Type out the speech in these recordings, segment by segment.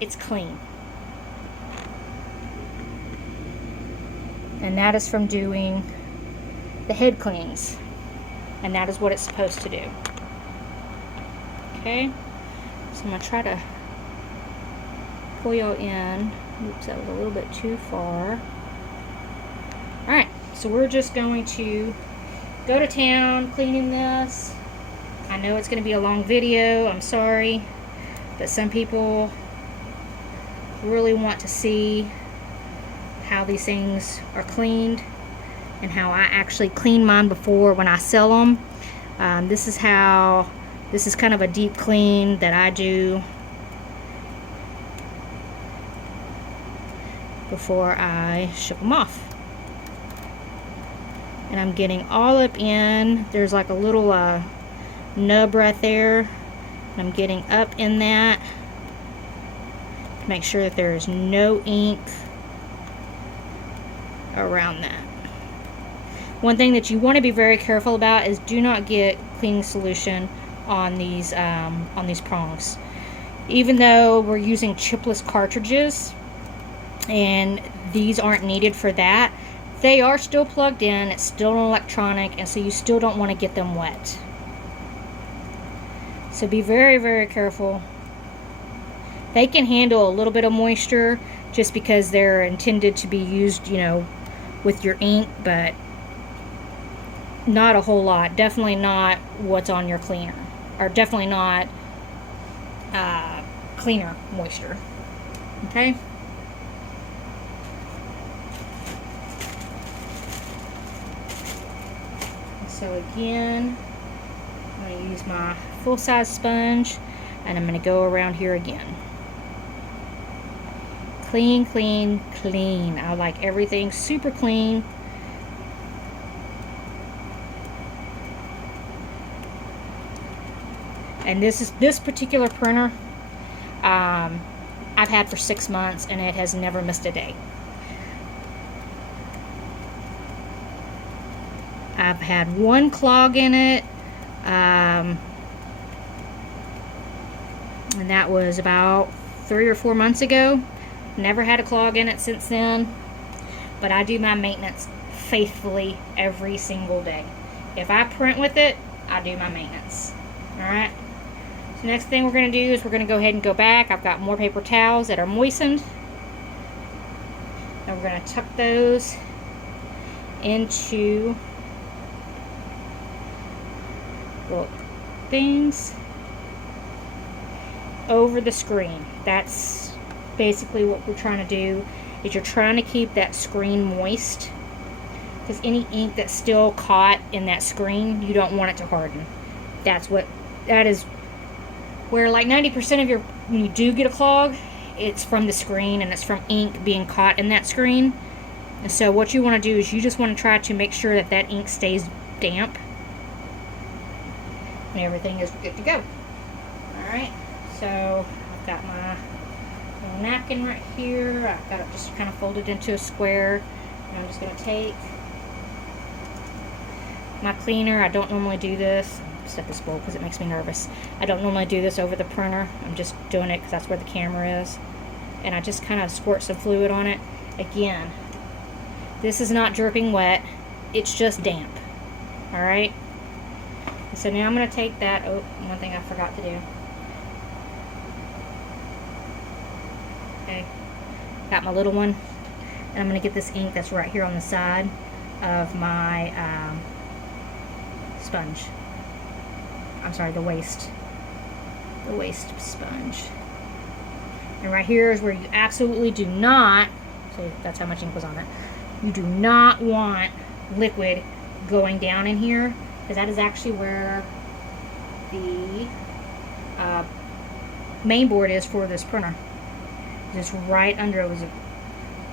it's clean. And that is from doing the head cleans. And that is what it's supposed to do. Okay, so I'm going to try to pull you in. Oops, that was a little bit too far. Alright, so we're just going to go to town cleaning this. I know it's going to be a long video, I'm sorry, but some people really want to see how these things are cleaned and how I actually clean mine before when I sell them. This is kind of a deep clean that I do before I ship them off. And I'm getting all up in, there's like a little nub right there, and I'm getting up in that to make sure that there is no ink around that. One thing that you want to be very careful about is do not get cleaning solution on these prongs. Even though we're using chipless cartridges and these aren't needed for that, they are still plugged in, it's still an electronic, and so you still don't want to get them wet. So be very, very careful. They can handle a little bit of moisture just because they're intended to be used, you know, with your ink, but not a whole lot. Definitely not what's on your cleaner, or definitely not cleaner moisture. Okay. So again, I'm going to use my full-size sponge, and I'm going to go around here again. Clean, clean, clean. I like everything super clean. And this particular printer, I've had for 6 months, and it has never missed a day. I've had one clog in it, and that was about 3 or 4 months ago. Never had a clog in it since then, but I do my maintenance faithfully every single day. If I print with it, I do my maintenance. Alright, so next thing we're going to do is we're going to go ahead and go back. I've got more paper towels that are moistened, and we're going to tuck those into little things over the screen. That's basically what we're trying to do, is you're trying to keep that screen moist, because any ink that's still caught in that screen, you don't want it to harden. That is where like 90% of your, when you do get a clog, it's from the screen, and it's from ink being caught in that screen. And so what you want to do is you just want to try to make sure that that ink stays damp, and everything is good to go. Alright, so I've got my little napkin right here. I've got it just kind of folded into a square, and I'm just going to take my cleaner. I don't normally do this. Set this bowl because it makes me nervous. I don't normally do this over the printer. I'm just doing it because that's where the camera is. And I just kind of squirt some fluid on it. Again, this is not dripping wet. It's just damp. Alright? So now I'm going to take that. Oh, one thing I forgot to do. Okay. Got my little one. And I'm going to get this ink that's right here on the side of my sponge. I'm sorry, the waste sponge. And right here is where you absolutely do not, so that's how much ink was on it. You do not want liquid going down in here, because that is actually where the main board is for this printer. Just right under. It was a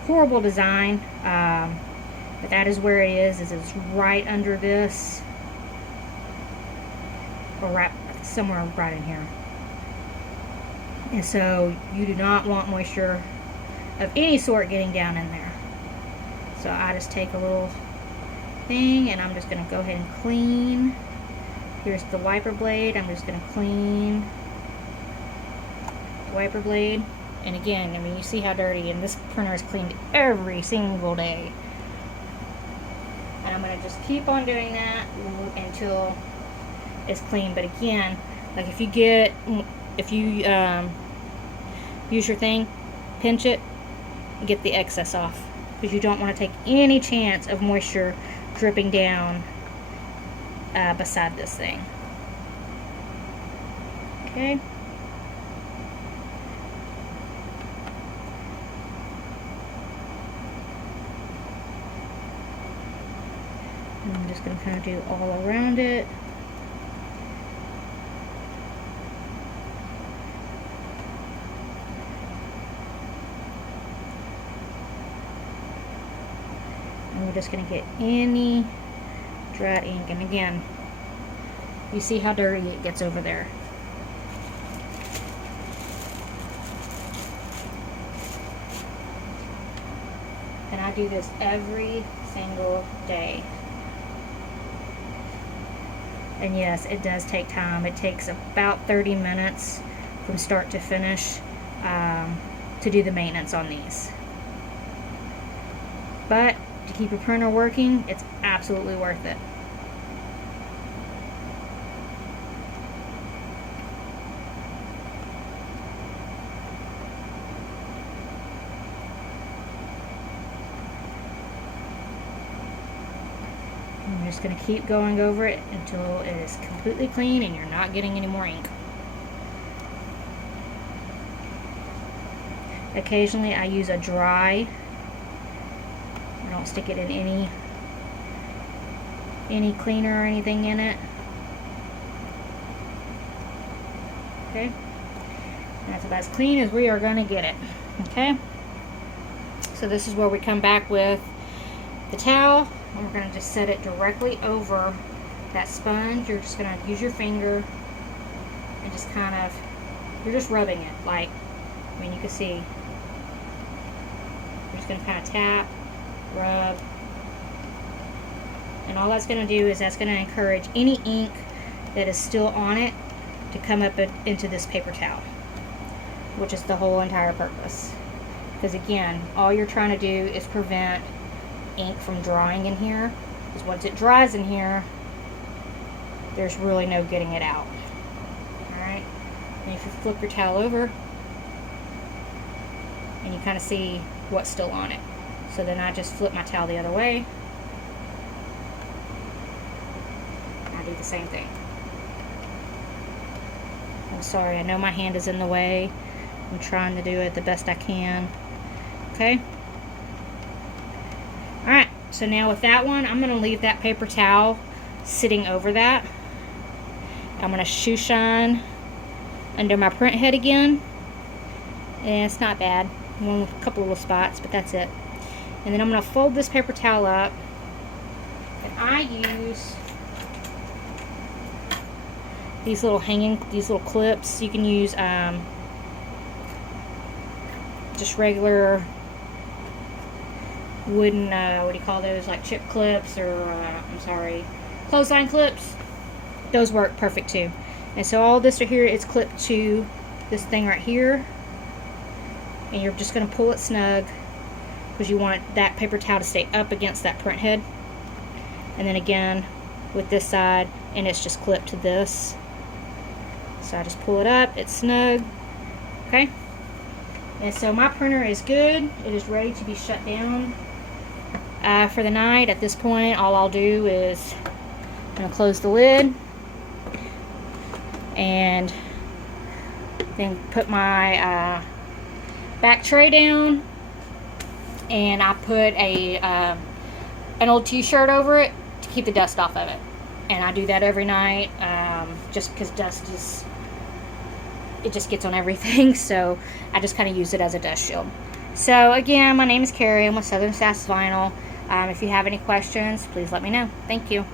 horrible design, but that is where it is it's right under this, or right somewhere right in here. And so you do not want moisture of any sort getting down in there. So I just take a little thing, and I'm just going to go ahead and clean. Here's the wiper blade. I'm just going to clean the wiper blade. And again, I mean, you see how dirty, and this printer is cleaned every single day. And I'm going to just keep on doing that until it's clean. But again, like if you use your thing, pinch it, and get the excess off, because you don't want to take any chance of moisture dripping down beside this thing. Okay. I'm just going to kind of do all around it. And we're just going to get any dried ink. And again, you see how dirty it gets over there. And I do this every single day. And yes, it does take time. It takes about 30 minutes from start to finish to do the maintenance on these. But to keep your printer working, it's absolutely worth it. I'm just going to keep going over it until it is completely clean and you're not getting any more ink. Occasionally I use a dry. I don't stick it in any cleaner or anything in it. Okay, and that's about as clean as we are going to get it. Okay, so this is where we come back with the towel. And we're going to just set it directly over that sponge. You're just going to use your finger and just kind of, you're just rubbing it. Like, I mean, you can see, you're just going to kind of tap, rub. And all that's going to do is that's going to encourage any ink that is still on it to come up into this paper towel, which is the whole entire purpose. Because again, all you're trying to do is prevent ink from drying in here, because once it dries in here, there's really no getting it out. Alright, and if you flip your towel over, and you kind of see what's still on it. So then I just flip my towel the other way, and I do the same thing. I'm sorry, I know my hand is in the way. I'm trying to do it the best I can. Okay? Alright, so now with that one, I'm going to leave that paper towel sitting over that. I'm going to shoe shine under my print head again. And it's not bad. A couple little spots, but that's it. And then I'm going to fold this paper towel up. And I use these little clips. You can use just regular wooden, what do you call those, like chip clips, or I'm sorry, clothesline clips. Those work perfect too. And so all this right here is clipped to this thing right here, and you're just going to pull it snug because you want that paper towel to stay up against that print head. And then again with this side, and it's just clipped to this, so I just pull it up, it's snug. Okay, and so my printer is good. It is ready to be shut down for the night. At this point, all I'll do is I'm going to close the lid and then put my back tray down, and I put an old t-shirt over it to keep the dust off of it. And I do that every night, just because dust just gets on everything, so I just kind of use it as a dust shield. So again, my name is Carrie. I'm with Southern Sass Vinyl. If you have any questions, please let me know. Thank you.